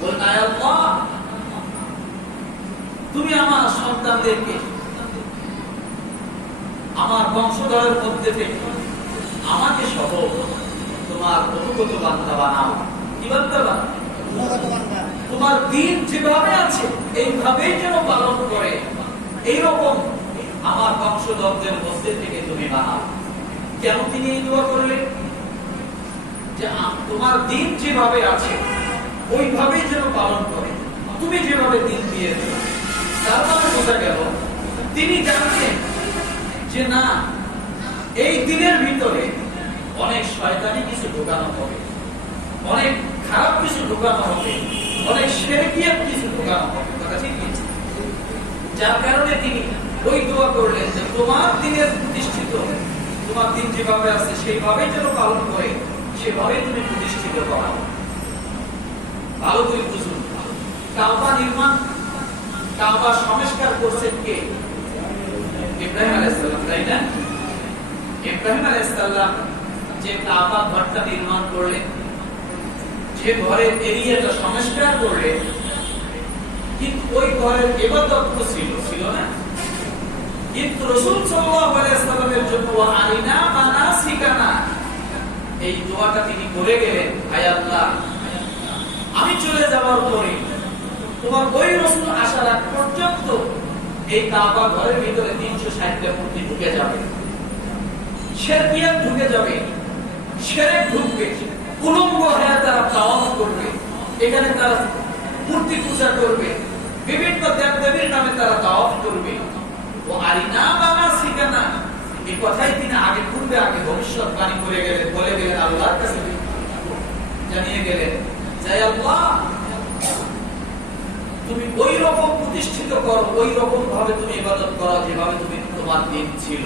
বলেন আয় আল্লাহ, তুমি আমার সন্তানদেরকে আমার বংশধরের মধ্যে থেকে আমাকে সহ তোমার অনুগত বান্দা বানাও। কি বান্দা বানাও? তোমার দিন যেভাবে আছে এইভাবেই যেন পালন করে, এইরকম আমার বংশধরদের মধ্যে থেকে তুমি বানাও। কেন তিনি এই দোয়া করলেন? যে তোমার দিন যেভাবে আছে ওইভাবেই যেন পালন করে, তুমি যেভাবে দিন দিয়েছ। তার মানে বোঝা গেল তিনি জানতেন যে না, এই দিনের ভিতরে অনেক শয়তানি কিছু ঢোকানো হবে, অনেক খারাপ কিছু ঢোকানো হবে, অনেক শিরকিয়াত কিছু ঢোকানো হবে। কথা ঠিক আছে? যার কারণে তিনি ওই দোয়া করলেন যে তোমার দিনের প্রতিষ্ঠিত, তোমার দিন যেভাবে আছে সেইভাবেই যেন পালন করে, সেভাবেই তুমি প্রতিষ্ঠিত করাও। ভালো করে বুঝুন, কাবা নির্মাণ, কাবা সংস্কার করছেন কে? ইব্রাহিম আলাইহিস সালাম, তাই না? ইব্রাহিম আলাইহিস সালাম যে কাবা ঘরটা নির্মাণ করলেন, যে ঘরের এরিয়াটা সংস্কার করলেন, কিন্তু ওই ঘরের ইবাদত তো ছিল না। কিন্তু রাসূল সাল্লাল্লাহু আলাইহি সাল্লামের জন্য আরিনা মানাসিকানা এই দোয়াটা তিনি করে গেলেন, হে আল্লাহ, আমি চলে যাওয়ার পরে তোমার ওই রাসূল আসার আগ পর্যন্ত এই কাবা ঘরের ভিতরে 360টা মূর্তি ঢুকে যাবে, শিরকিয়াত ঢুকে যাবে, শিরক ঢুকবে, উলঙ্গ হয়ে তারা তাওয়াফ করবে, এখানে তারা মূর্তি পূজা করবে, বিভিন্ন দেবদেবীর নামে তারা তাওয়াফ করবে। ও আরিনা মানাসিকানা এই কথাই তিনি আগে পূর্বে আগে ভবিষ্যৎবাণী করে গেলেন, বলে গেলেন, আল্লাহর কাছে জানিয়ে গেলেন যে আল্লাহ, তুমি ওই রকম প্রতিষ্ঠিত করো, ওই রকম ভাবে তুমি ইবাদত করো যেভাবে তুমি তোমার দিন ছিল।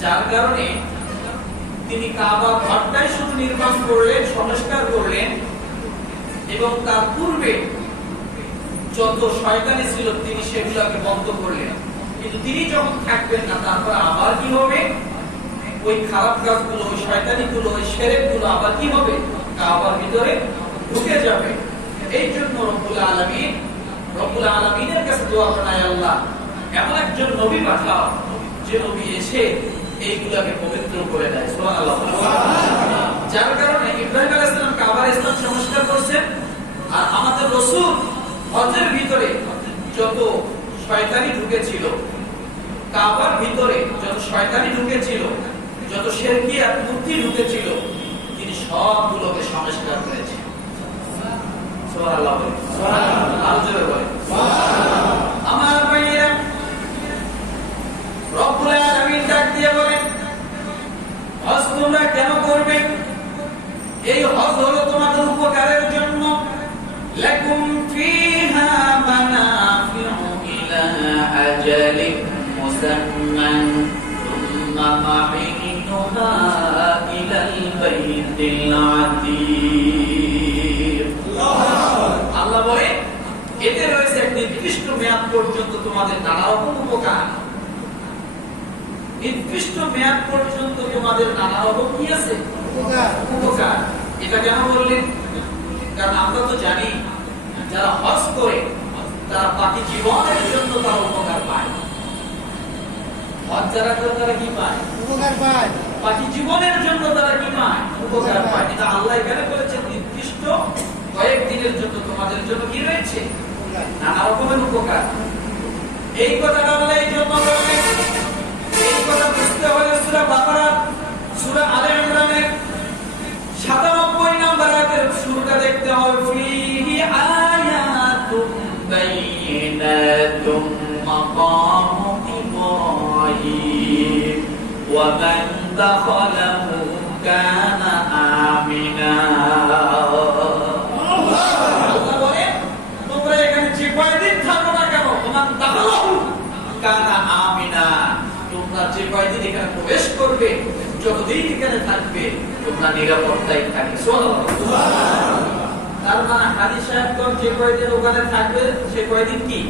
যার কারণে তিনি কাবা ঘরটাই শুধু নির্মাণ করলেন, সংস্কার করলেন, এবং তার পূর্বে যত শয়তানি ছিল তিনি সেগুলোকে বন্ধ করলেন। কিন্তু তিনি যখন থাকবেন না, তারপর আবার কি হবে? ওই খারাপ কাজগুলো, ওই শয়তানিগুলো, ওই শিরকগুলো আবার কি হবে? কাবার ভিতরে ঢুকে যাবে। এই জন্য রব্বুল আলামিনের কাছে দোয়া করেন, আল্লাহ, এমন একজন নবী পাঠাও যে নবী এসে এইগুলাকে পবিত্র করে দেয়। সুবহানাল্লাহ। যার কারণে ইব্রাহিম আলাইহিস সালাম কাবার স্থান সংস্কার করছেন, আর আমাদের রাসূল হজের ভিতরে যত শয়তানি ঢুকেছিল, কাবার ভিতরে যত শয়তানি ঢুকেছিল, যত শিরকিয়াত মূর্তি ঢুকেছিল, তিনি সবগুলোকে সংস্কার করেছেন। সুবহানাল্লাহ। সুবহানাল্লাহ। আর জোরে বলেন সুবহানাল্লাহ। আমার ভাইয়েরা, রব্বুল আলামিন ডাক দিয়ে বলেন, হজ তোমরা কেন করবে? এই হজ হলো তোমাদের উপকারের জন্য। লাকুম ফিহা মানাফিউ ইলা আজালিন মুসাম্মান সুম্মা মাহিনুহা ইলাল বাইতিল আতীক। আল্লাহ বলে, এতে রয়েছে এক নির্দিষ্ট মেয়াদ পর্যন্ত তোমাদের নানা রকম উপকার। নির্দিষ্ট মেয়াদ পর্যন্ত তোমাদের নানা রকম কি আছে? উপকার। এটা কেন বললেন? কারণ আমরা তো জানি যারা হজ করে তারা বাকি জীবনের জন্য তারা উপকার পায়। হজ যারা করে তারা কি পায়? উপকার পায়। বাকি জীবনের জন্য তারা কি পায়? উপকার পায়। এটা আল্লাহ এখানে বলেছেন নির্দিষ্ট কয়েকদিনের জন্য তোমাদের জন্য কি রয়েছে? নানা রকমের উপকার। এই কথাটা আল্লাহ এই জন্য বলেন, এই কথা বুঝতে হলে সূরা বাকারা, সূরা আলে ইমরানের ৯৭ নম্বর আয়াতের শুরুটা দেখতে হবে। ফিহি আয়াতুম বাইয়িনাতুম মাকামু ইব্রাহিম ওয়া মান দাখালাহু কানা আমিনা। আল্লাহ বলে, তোমরা এখানে যে কয়দিন থাকো না কেন, ওমান দাখালাহু কানা আমিনা, তোমরা যে কয়দিন এখানে প্রবেশ করবে, যতদিন এখানে থাকবে, তোমরা নিরাপত্তায় থাকবে। সুবহানাল্লাহ। তার মানে হাজী সাহেবগণ যে কয়দিন ওখানে থাকবে, সে কয়দিন কি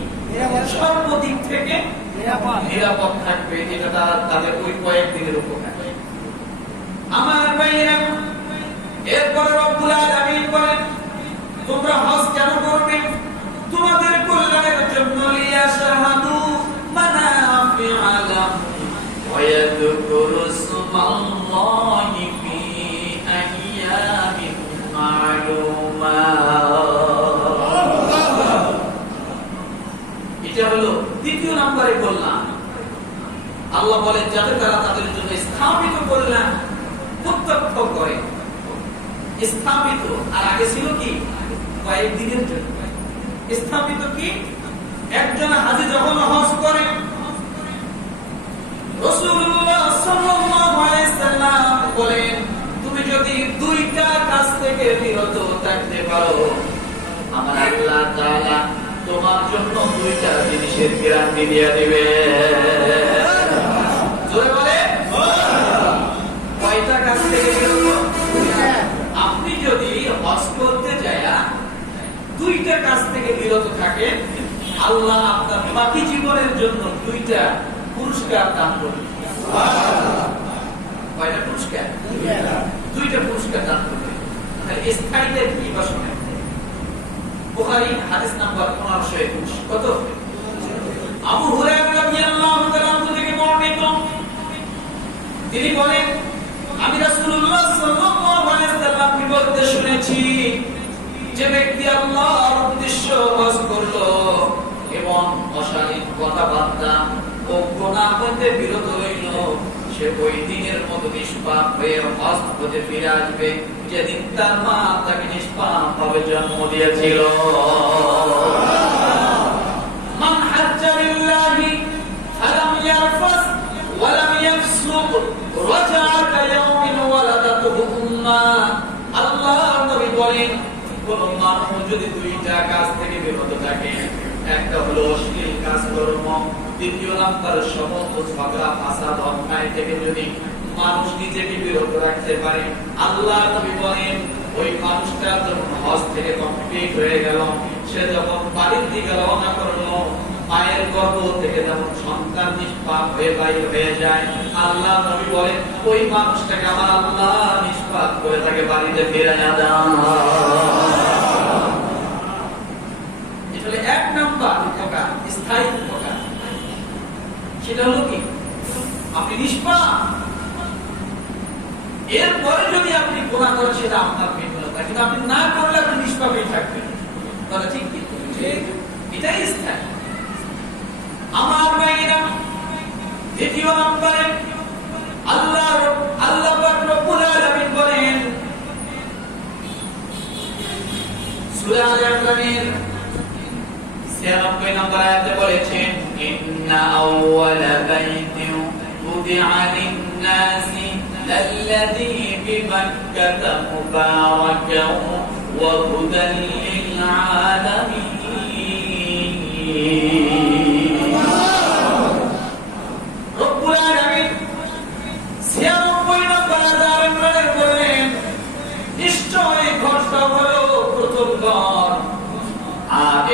সর্বদিক থেকে নিরাপদ থাকবে। এটা তাদের ওই কয়েকদিনের উপকার। আমার ভাইয়েরা, এরপরে রব্বুল আলামিন বলেন, তোমরা হজ কেন করবে? তোমাদের কল্যাণের জন্য, লিয়াশহাদু মানাফিআ লাহুম ওয়া ইয়াযকুরু ইসমাল্লাহি ফি আইয়ামিন মা'লুমাত। এটা হলো দ্বিতীয় নম্বরে কল্যাণ। আল্লাহ বলেন যাতে তারা তাদের জন্য স্থাপিত কল্যাণ প্রত্যক্ষ করে। স্থাপিত আর আগে ছিল কি কয়েকদিনের জন্য। স্থাপিত কি? একজন হাজী যখন হজ করে, রাসূলুল্লাহ সাল্লাল্লাহু আলাইহি সাল্লাম বলেন তুমি যদি দুইটা কাজ থেকে বিরত থাকতে পারো, আমার আল্লাহ তাআলা তোমার জন্য দুইটা জিনিসের গ্যারান্টি দিয়ে দিবে। জোরে বলে কয়টা কাজ থেকে বিরত? আপনি যদি হজ করতে যায় দুইটা কাজ থেকে বিরত থাকেন, আল্লাহ আপনার বাকি জীবনের জন্য দুইটা পুরস্কার দান করবেন। কয়টা পুরস্কার? দুইটা পুরস্কার দান করবেন। তাহলে স্থায়ীটা কি বসনে? বুখারী হাদিস নাম্বার 1521। কত? আবু হুরায়রা রাদিয়াল্লাহু তাআলা থেকে বর্ণিত, তিনি বলেন আমি রাসূলুল্লাহ সাল্লাল্লাহু আলাইহি ওয়াসাল্লামকে বলতে শুনেছি, যে ব্যক্তি আল্লাহর উদ্দেশ্য হজ করলো এবং অশালীন কথাবার্তা ও গুনাহ হতে বিরত রইল, সে ওই দিনের মতো নিষ্পাপ হয়ে হজ হতে ফিরে আসবে যেদিন তার মা তাকে নিষ্পাপ ভাবে জন্ম দিয়েছিল। মান হাজ্জা লিল্লাহি ফালাম ইয়ারফাস ওয়া লাম ইয়াফসুক রাজা'a কায়াউমিন ওয়ালাদাতুহু উম্মা। আল্লাহ নবী বলেন কোন মানুষ যদি দুইটা কাজ থেকে বিরত থাকে, একটা হলো অশ্লীল কাজকর্ম, দ্বিতীয় নাম্বার সমস্ত ঝগড়া ফাসাদ অন্যায় থেকে যদি মানুষ নিজেকে বিরত রাখতে পারে, আল্লাহ নবী বলেন ওই মানুষটা যখন হজ থেকে কমপ্লিট হয়ে গেল, সে যখন বাড়ির দিকে রওনা করলো, মায়ের গর্ভ থেকে যখন সন্তান নিষ্পাপ হয়ে বাইর হয়ে যায়, আল্লাহ নবী বলেন ওই মানুষটাকে আমার আল্লাহ নিষ্পাপ করে তাকে বাড়িতে ফিরে দেন। এটা এক নাম্বার উপকার, স্থায়ী উপকার। সেটা হলো কি? আপনি নিষ্পাপ, এরপরে যদি আপনি গুনাহ করেন সেটা আপনার ভিন্নতা, কিন্তু আপনি না করলে আপনি নিষ্পাপই থাকবেন। কথা ঠিক কি? এটাই স্থায়ী। আমার ভাইরা, দ্বিতীয় নম্বরে আল্লাহ পাক রব্বুল আলামিন বলেন সূরা আল-ইমরানের 96 নম্বর আয়াতে বলেছেন, ইন্না আউওয়ালা বাইতিন উদিআ লিন-নাসি লাল্লাযী বিবাক্কাতা মুবারাকান ওয়া হুদাল লিল-আলামিন।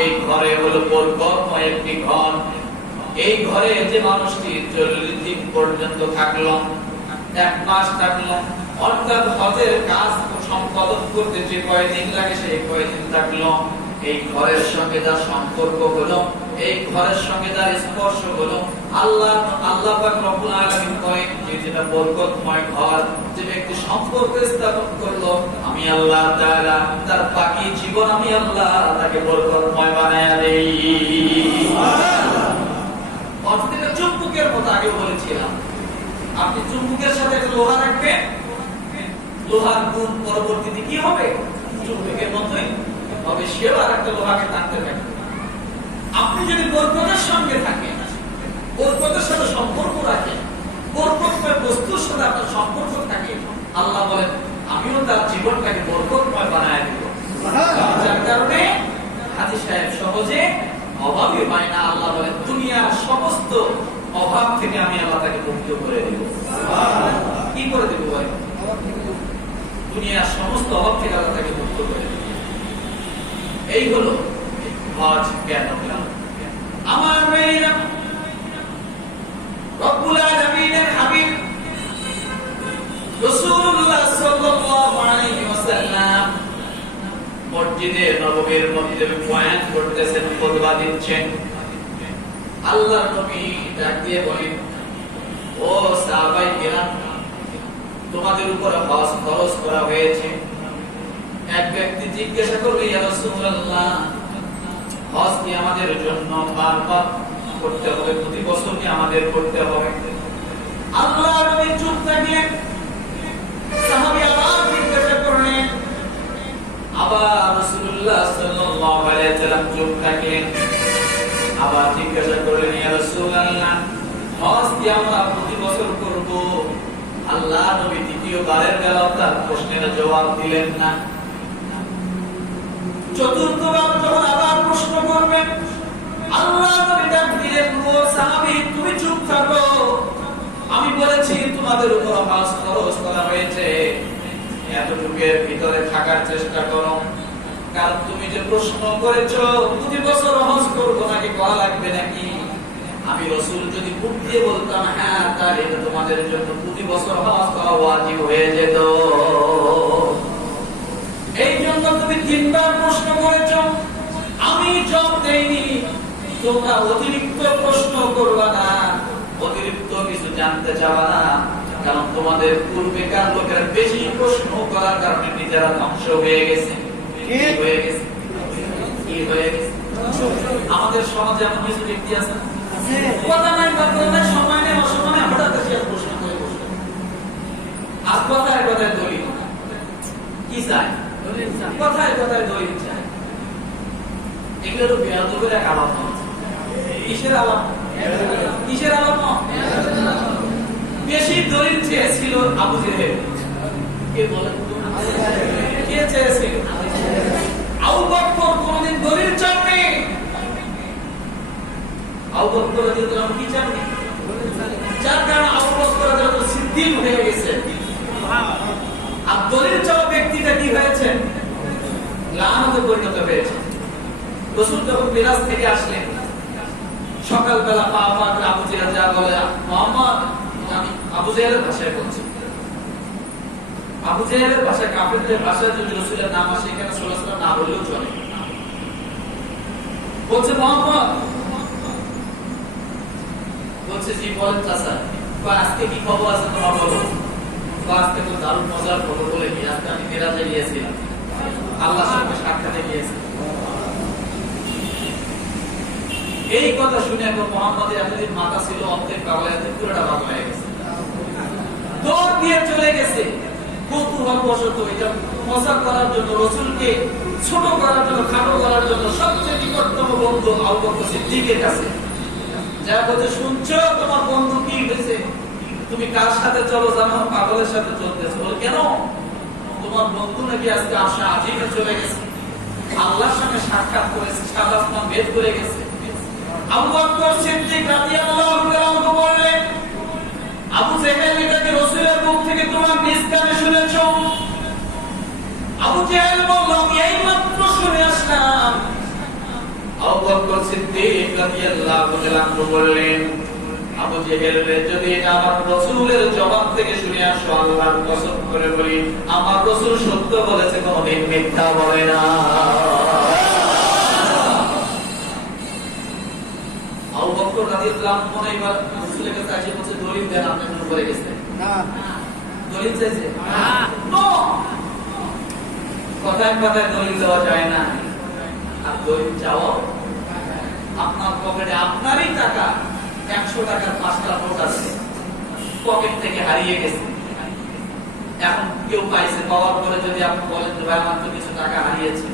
এই ঘরে হলো বরকতময় একটি ঘর। এই ঘরে যে মানুষটি 40 দিন পর্যন্ত থাকলো, 1 মাস থাকলো, অর্থাৎ হজের কাজ সম্পাদন করতে যে কয়দিন লাগে সেই কয়দিন থাকলো, এই ঘরের সঙ্গে যার সম্পর্ক হলো, এই ঘরের সঙ্গে যার স্পর্শ হলো, আল্লাহ পাক রব্বুল আলামিন করেন যে যেটা বরকতময় ঘর, যে ব্যক্তি সম্পর্ক স্থাপন করলো, আমি আল্লাহ তাআলা তার বাকি জীবন আমি আল্লাহ তাকে বরকতময় বানায়া দেই। অর্থাৎ চুম্বকের কথা আগে বলেছিলাম, আপনি চুম্বকের সাথে একটা লোহা রাখবেন, লোহার গুণ পরবর্তীতে কি হবে? চুম্বকের মতোই হবে, সেও আর একটা লোহাকে টানতে থাকবে। আপনি যদি বরকতের সঙ্গে থাকেন, বরকতের সাথে সম্পর্ক রাখেন, বরকতময় বস্তুর সাথে আপনার সম্পর্ক থাকে, আল্লাহ বলেন আমিও তার জীবনটাকে বরকতময় বানায় দেব। যার কারণে হাজী সাহেব সহজে অভাবী হয় না। আল্লাহ বলেন দুনিয়ার সমস্ত অভাব থেকে আমি আল্লাহ তাকে মুক্ত করে দেব। কি করে দেব ভাই? দুনিয়ার সমস্ত অভাব থেকে আল্লাহ তাকে মুক্ত করে দেব। এই হলো হজ কেন? আমার মেয়েরা, রব্বুল আলামিনের হাবিব রাসূলুল্লাহ সাল্লাল্লাহু আলাইহি ওয়াসাল্লাম মসজিদে নববীর মধ্যে বয়ান করতেছেন, খুতবা দিচ্ছেন। আল্লাহর নবী ডাক দিয়ে বলেন, ও সাহাবায়ে কেরাম, তোমাদের উপর হজ ফরজ করা হয়েছে। এক ব্যক্তি জিজ্ঞাসা করবে, ইয়া রাসূলুল্লাহ, হজ কি আমাদের জন্য বারবার করতে হবে, প্রতি বছর কি আমাদের করতে হবে? আল্লাহর নবী চুপ থাকলেন। সাহাবী আবার জিজ্ঞাসা করলেন, আবার রাসূলুল্লাহ সাল্লাল্লাহু আলাইহি ওয়াসাল্লাম চুপ থাকলেন। আবার জিজ্ঞাসা করলেন, ইয়া রাসূলুল্লাহ, হজ কি আমরা প্রতি বছর করব? আল্লাহ নবী দ্বিতীয়বারের বেলাও তার প্রশ্নের জবাব দিলেন না। চতুর্থবার যখন আবার প্রশ্ন করবেন, আল্লাহ নবী ডাক দিলেন, ও সাহাবী, তুমি চুপ থাকো। আমি বলেছি তোমাদের উপর হজ ফরজ করা হয়েছে, এতটুকুর ভিতরে থাকার চেষ্টা করো। কারণ তুমি যে প্রশ্ন করেছো প্রতি বছর হজ করবো নাকি, করা লাগবে নাকি, আমি রাসূল যদি মুখ দিয়ে বলতাম হ্যাঁ, তাহলে তোমাদের জন্য প্রতি বছর হজ করা ওয়াজিব হয়ে যেত। এই জন্য তুমি তিনবার প্রশ্ন করেছো, আমি জবাব দেইনি। তোমরা অতিরিক্ত প্রশ্ন করবা না, অতিরিক্ত কিছু জানতে চাবা না, কারণ তোমাদের পূর্বেকার লোকেরা বেশি প্রশ্ন করার কারণে নিজেরা ধ্বংস হয়ে গেছে। কি হয়ে গেছে? কি হয়ে গেছে? আমাদের সমাজে এমন কিছু ব্যক্তি আছে, কথা নাই, বার্তা নাই, সময় নেই, অসময়ে হঠাৎ এসে প্রশ্ন করে বসে। আর কথায় কথায় দলিল কি চায়, কথায় কথায় দলিল চায়। এগুলো বেয়াদবের এক আলামত। কিসের আলামত? কিসের আলামত? বেশি দলিল চেয়েছিল আবু জেহেল। কে বলেন? কে চেয়েছিল? আবু বকর কোনদিন দলিল চাননি। আবু বকর রাদিয়াল্লাহু আনহু কি চাননি? যার কারণে আবু বকর রাদিয়াল্লাহু আনহু সিদ্দিক হয়ে গেছে। আর দলিল চাওয়া ব্যক্তিটা কি হয়েছে? লাআনতে পরিণত হয়েছে। রাসূল যখন মিরাজ থেকে আসলেন, সকালবেলা পা পা করে আবু জেহেল যা বলে, মুহাম্মদ, আমি আবু জেহেলের ভাষায় বলছি, আবু জেহেলের ভাষায়, কাফেরদের ভাষায় যদি রাসূলের নাম আসে, এখানে সাল্লাল্লাহু আলাইহি ওয়াসাল্লাম না বললেও চলে। বলছে, মুহাম্মদ, বলছে, জি বলেন চাচা, আজকে কি খবর আছে তোমার বলো। আজকে তো দারুণ মজার খবর। বলে কি? আজকে আমি মিরাজে গিয়েছিলাম, আল্লাহর সঙ্গে সাক্ষাতে গিয়েছিলাম। এই কথা শুনে এখন মুহাম্মদের এতদিন মাথা ছিল অর্ধেক পাগল, পুরোটা পাগল হয়ে গেছে, দৌড় দিয়ে চলে গেছে। কৌতূহল বশত এটা মজা করার জন্য, রাসূলকে ছোট করার জন্য, খাটো করার জন্য সবচেয়ে নিকটতম বন্ধু আবু বকর সিদ্দিকের কাছে যা বলছে, শুনছো তোমার বন্ধু কি হয়েছে? তুমি কার সাথে চলো জানো? পাগলের সাথে চলতেছে। বলে, কেন? তোমার বন্ধু নাকি আজকে আশা আজিমে চলে গেছে, আল্লাহর সঙ্গে সাক্ষাৎ করেছে, সাত আসমান ভেদ করে গেছে। আবু বকর সিদ্দিক রাদিয়াল্লাহু তাআলা বললেন, আবু জেহেল এটাকে রাসূলের মুখ থেকে তোমার নিজ কানে শুনেছো? আবু জেহেল বলল, আমি এইমাত্র শুনে আসলাম। আবু বকর সিদ্দিক রাদিয়াল্লাহু তাআলা বললেন, আবু জেহেল, যদি এটা আমার রাসূলের জবান থেকে শুনে আসো, আল্লাহর কসম করে বলি, আমার রাসূল সত্য বলেছে, কোনদিন মিথ্যা বলে না। আবু বকর রাদিয়াল্লাহু আনহু এবার রাসূলের কাছে এসে বলছে, দলিল দেন, আপনি মনে করে গেছেন। না, দলিল চাইছে না, নো, কথায় কথায় দলিল দেওয়া যায় না। আর দলিল চাও, আপনার পকেটে আপনারই টাকা, 100 টাকার 5টা নোট আছে, পকেট থেকে হারিয়ে গেছে। এখন কেউ পাইছে, পাওয়ার পরে যদি আপনি বলেন যে ভাই আমার তো কিছু টাকা হারিয়েছে,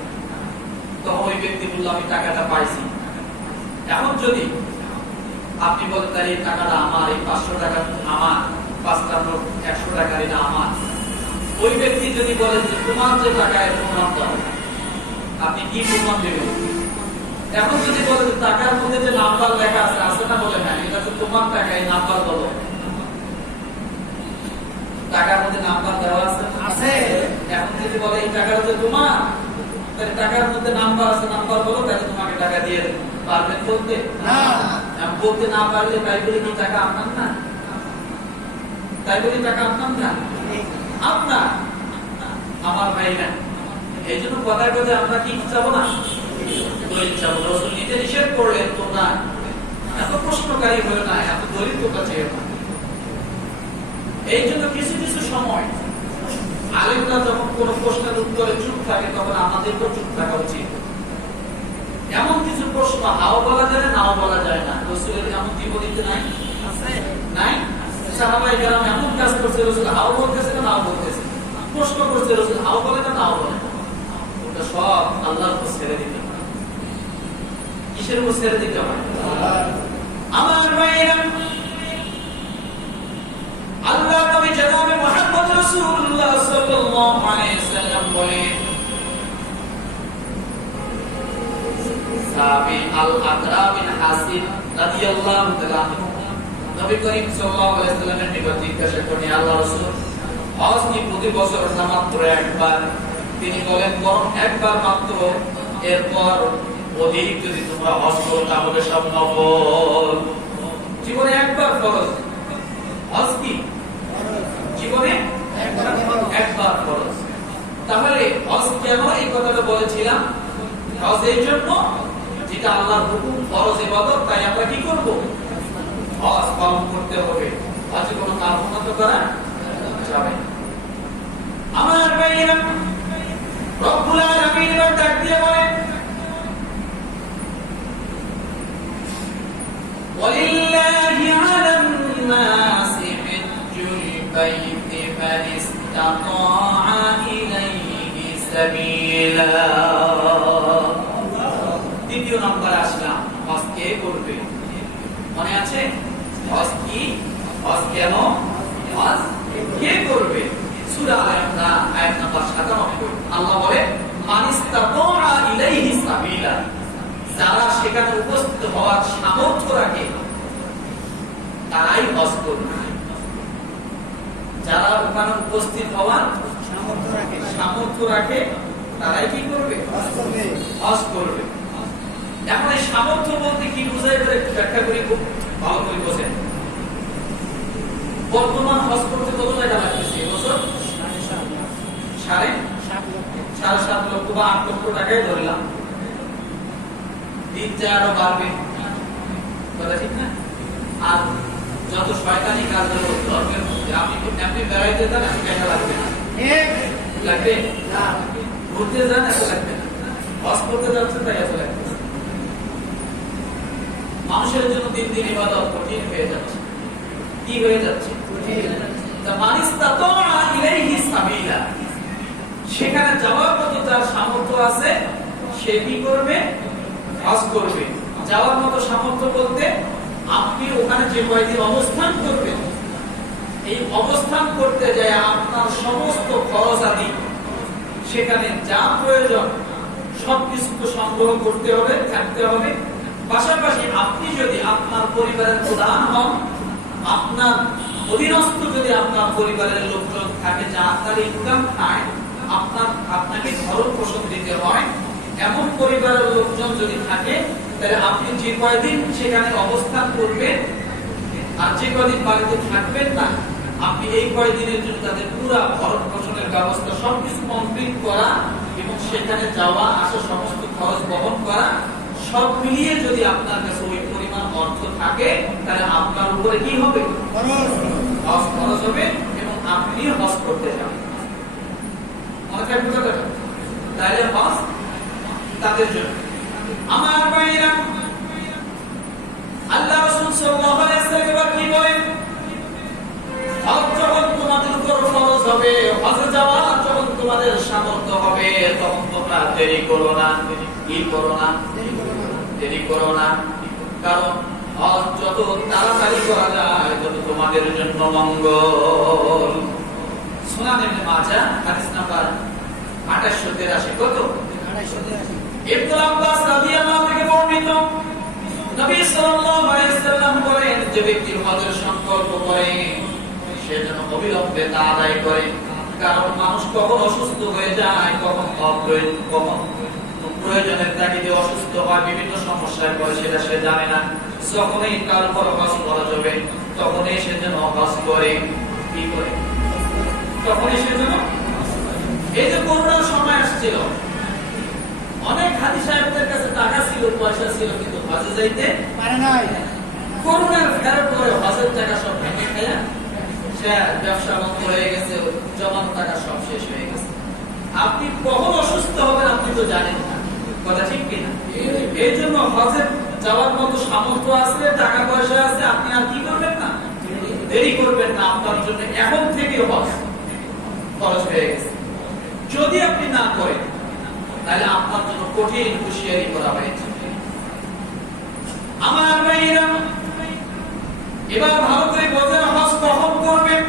তখন ওই ব্যক্তি বলল, আমি টাকাটা পাইছি। এখন যদি আপনি বলেন তাহলে এই টাকাটা আমার, এই 500 টাকা আমার, 5টা নোট 100 টাকার এটা আমার, ওই ব্যক্তি যদি বলেন যে তোমার যে টাকা এর প্রমাণ দাও, আপনি কি প্রমাণ দেবেন? এখন যদি বলেন টাকার মধ্যে যে নাম্বার লেখা আছে, আছে না? বলে হ্যাঁ, এটা তো তোমার টাকা, এই নাম্বার বলো। টাকার মধ্যে নাম্বার দেওয়া আছে, আছে। এখন যদি বলে এই টাকাটা তো তোমার, তাহলে টাকার মধ্যে নাম্বার আছে, নাম্বার বলো, তাহলে তোমাকে টাকা দিয়ে দেব। পারবেন বলতে? না। বলতে না পারলে তাই বলে কি টাকা আপনার না? তাই বলে টাকা আপনার না? আপনার। আমার ভাই না, এই জন্য কথায় কথায় আমরা কি চাবো না, দলিল চাবো। রাসূল নিজে নিষেধ করলেন তোমরা এত প্রশ্নকারী হয়ে না, এত দরিদ্রতা চেয়ে না। এই জন্য কিছু কিছু সময় আলেমরা যখন কোন প্রশ্নের উত্তরে চুপ থাকে তখন আমাদেরকেও চুপ থাকা উচিত। এমন কিছু প্রশ্ন হাও বলা যায় নাও বলা যায় না। রাসূলের এমন জীবনীতে নাই, নাই? সাহাবায়ে কেরাম এমন কাজ করছে, রাসূল হাও বলতেছে না নাও বলতেছে, প্রশ্ন করছে, রাসূল হাও বলে না নাও বলে। ওটা সব আল্লাহর উপর ছেড়ে দিতে হয়। কিসের উপর ছেড়ে দিতে হয়? আমার ভাইরা, আল্লাহ নবী জনাবে মুহাম্মদ রাসূলুল্লাহ সাল্লাল্লাহু আলাইহি সাল্লাম বলেন, সাহাবী আল-আকরা বিন হাসিব রাদিয়াল্লাহু তাআলা নবী করিম সাল্লাল্লাহু আলাইহি সাল্লামের নিকট জিজ্ঞাসা করেন, আল্লাহ রাসূল হজ কি প্রতি বছর না মাত্র একবার? তিনি বলেন, বরং একবার মাত্র, এরপর অধিক যদি তোমরা হজ করো তাহলে সব নফল। জীবনে একবার ফরজ। হজ কি জীবনে একবার ফরজ। তাহলে হজ কেন এই কথাটা বলেছিলাম? হজ এই জন্য যেটা আল্লাহর হুকুম, ফরজ ইবাদত, তাই আমরা কি করব? হজ পালন করতে হবে। হজে কোনো কারখানা তো করা যাবে না। আমার ভাইরা, রব্বুল আলামিন ডাক দিয়ে বলেন, ওয়ালিল্লাহি আলান নাসি হিজ্জুল বাইতি মান ইসতাতাআ ইলাইহি সাবিলা। দ্বিতীয় নম্বর আসলাম, হজ কে করবে? মনে আছে হজ কি? হজ কেন? হজ কে করবে? সূরা আল-ইমরান আয়াত নাম্বার 97 আল্লাহ বলে, মান ইসতাতাআ ইলাইহি সাবিলা। যারা সেখানে উপস্থিত হওয়ার সামর্থ্য রাখে তারাই হজ করবে। যারা ওখানে উপস্থিত হওয়ার সামর্থ্য রাখে তারাই কি করবে? হজ করবে। এখন এই সামর্থ্য বলতে কি বোঝায় একটু ব্যাখ্যা করি, খুব ভালো করে বোঝেন। বর্তমান হজ করতে কত টাকা লাগতেছে এবছর? 7.5 লক্ষ বা 8 লক্ষ টাকাই ধরলাম। দিন যা আরো বাড়বে, কথা ঠিক না? আর যত শয়তানি কাজ হলো ধর্মের মধ্যে, আপনি বেড়াইতে যান এত টাকা লাগবে না, লাগবে না। ঘুরতে যান এত লাগবে না, হজ করতে যাচ্ছে তাই এত লাগবে। মানুষের জন্য দিন দিন ইবাদত কঠিন হয়ে যাচ্ছে। কি হয়ে যাচ্ছে? সেখানে যাওয়ার মতো যার সামর্থ্য আছে সে কি করবে? হজ করবে। যাওয়ার মতো সামর্থ্য বলতে আপনি ওখানে যে কয়েকদিন অবস্থান করবেন, এই অবস্থান করতে যায় আপনার সমস্ত খরচ আদি সেখানে যা প্রয়োজন সবকিছু তো সংগ্রহ করতে হবে, থাকতে হবে। পাশাপাশি আপনি যদি আপনার পরিবারের প্রধান হন, আপনার অধীনস্থ যদি আপনার পরিবারের লোকজন থাকে যা আপনার ইনকাম খায়, আপনাকে ভরণ পোষণ দিতে হয়, এমন পরিবারের লোকজন যদি থাকে, তাহলে আপনি যে কয়দিন সেখানে অবস্থান করবেন আর যে কয়দিন বাড়িতে থাকবেন না, আপনি এই কয়দিনের জন্য তাদের পুরো ভরণ পোষণের ব্যবস্থা সবকিছু কমপ্লিট করা এবং সেখানে যাওয়া আসা সমস্ত খরচ বহন করা, সব মিলিয়ে যদি আপনার কাছে ওই পরিমাণ অর্থ থাকে, তাহলে আপনার উপরে কি হবে? হজ খরচ হবে এবং আপনি হজ করতে যাবেন। মনে থাকবে কথাটা? তাহলে হজ তাদের জন্য। আমার ভাইরা, আল্লাহ রাসূল সাল্লাল্লাহু আলাইহি ওয়াসাল্লাম কি বলেন? হজ যখন তোমাদের উপর ফরজ হবে, হজে যাওয়া যখন তোমাদের সামর্থ্য হবে, তখন তোমরা দেরি করো না। কি করো না? দেরি করো না। কারণ হজ যত তাড়াতাড়ি করা যায় তত তোমাদের জন্য মঙ্গল। সুনান ইবনে মাজাহ হাদিস নাম্বার 2883। কত? 2883। ইবনে আব্বাস রাদিয়াল্লাহু থেকে বর্ণিত, নবী সাল্লাল্লাহু আলাইহি ওয়াসাল্লাম বলেন, যে ব্যক্তি হজের সংকল্প করে সে যেন অবিলম্বে তা আদায় করে। কারণ মানুষ কখন অসুস্থ হয়ে যায়, কখন প্রয়োজনের তাগিদে অসুস্থ হয়, বিভিন্ন সমস্যায় পড়ে, সেটা সে জানে না। যখনই তার উপর হজ করা যাবে তখনই সে যেন হজ করে। কি করে? তখনই সে যেন। এই যে করোনার সময় আসছিল, অনেক হাজি সাহেবদের কাছে টাকা ছিল, পয়সা ছিল, কিন্তু হজে যাইতে পারে নাই। করোনার ফেরার পরে হজের টাকা সব ভেঙে খায়া সে ব্যবসা বন্ধ হয়ে গেছে, জমানো টাকা সব শেষ হয়ে গেছে। আপনি কখন অসুস্থ হবেন আপনি তো জানেন না, কথা ঠিক কিনা? এই জন্য হজে যাওয়ার মতো সামর্থ্য আছে, টাকা পয়সা আছে, আপনি আর কি করবেন না, দেরি করবেন না। আপনার জন্য এখন থেকে হজ খরচ হয়ে গেছে। যদি আপনি না করেন তাহলে আপনার জন্য কঠিন হুঁশিয়ারি করা হয়েছে। আমার ভাইয়েরা, এবার ভালো করে বোঝেন হজ কখন করবেন।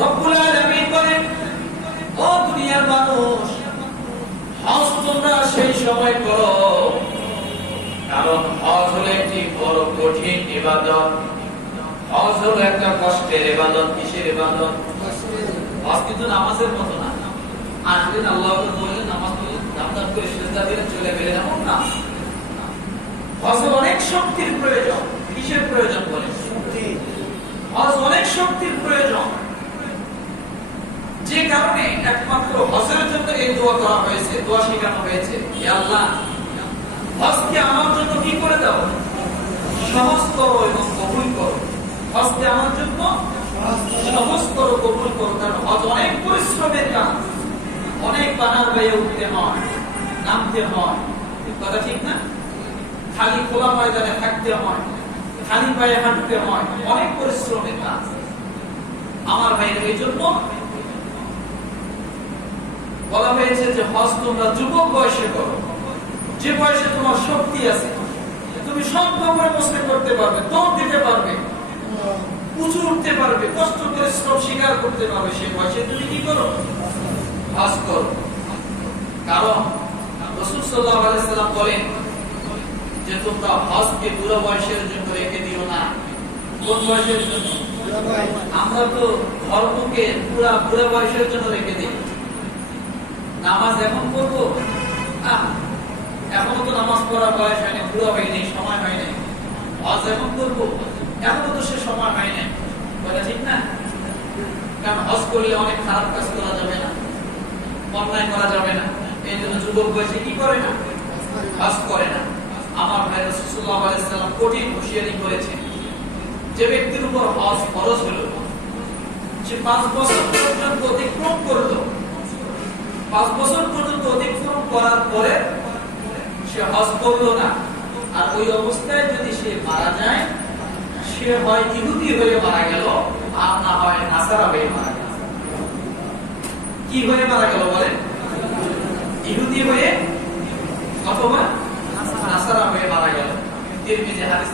রব্বুল আলামিন বলেন, ও দুনিয়ার মানুষ, হজ তোমরা সেই সময় করো, কারণ হজ হলো একটি বড় কঠিন ইবাদত। হজ হলো একটা কষ্টের ইবাদত। কিসের ইবাদত? হজ কিন্তু নামাজের মতো না। আসলেন আল্লাহকে বললেন, নামাজ পড়লেন, দাম করে সিজদা দিলেন, চলে গেলেন, এমন না। হজে অনেক শক্তির প্রয়োজন। কিসের প্রয়োজন বলেন? হজ অনেক শক্তির প্রয়োজন, যে কারণে একমাত্র হজের জন্য এই দোয়া করা হয়েছে, দোয়া শেখানো হয়েছে, হে আল্লাহ, হজকে আমার জন্য কি করে দাও, সহজ করো এবং কবুল করো। হজকে আমার জন্য সহজ করো, কবুল করো। কারণ হজ অনেক পরিশ্রমের কাজ, অনেক বানার বাইরে উঠতে হয়, নামতে হয়, কথা ঠিক না? খালি খোলা ময়দানে থাকতে হয়, খালি পায়ে হাঁটতে হয়, অনেক পরিশ্রমের কাজ। আমার ভাইয়ের এই জন্য বলা হয়েছে যে হজ তোমরা যুবক বয়সে করো, যে বয়সে তোমার শক্তি আছে, তুমি সব করে মুসলিম করতে পারবে, দৌড় দিতে পারবে, উঁচু উঠতে পারবে, কষ্ট পরিশ্রম স্বীকার করতে পারবে, সে বয়সে তুমি কি করো, হজ করো। কারণ রাসূল সাল্লাল্লাহু আলাইহি সাল্লাম বলেন যে তোমরা হজকে বুড়ো বয়সের জন্য রেখে দিও না। কোন বয়সের জন্য? আমরা তো ধর্মকে বুড়া বয়সের জন্য রেখে দিই। নামাজ এখন করবো, এখনো তো নামাজ পড়ার বয়স হয়নি, বুড়ো হয়নি, সময় হয়নি। হজ এখন করবো, এখনো তো সে সময় হয়নি, কথা ঠিক না? কারণ হজ করলে অনেক খারাপ কাজ করা যাবে না, অন্যায় করা যাবে না। এই জন্য যুবক বয়সে কি করে না, হজ করে না। আমার ভাই রাসূল সাল্লাল্লাহু আলাইহি সাল্লাম কঠিন হুঁশিয়ারি করেছেন, যে ব্যক্তির উপর হজ ফরজ হলো, সে 5 বছর পর্যন্ত অতিক্রম করলো, 5 বছর পর্যন্ত অতিক্রম করার পরে সে হজ করলো না, আর ওই অবস্থায় যদি সে মারা যায়, সে হয় ইহুদি হয়ে মারা গেল, আর না হয় নাসারা হয়ে মারা গেল। কি হয়ে মারা গেল বলেন? ইহুদি হয়ে অথবা নাসারা হয়ে মারা গেল। তিরমিজি হাদিস।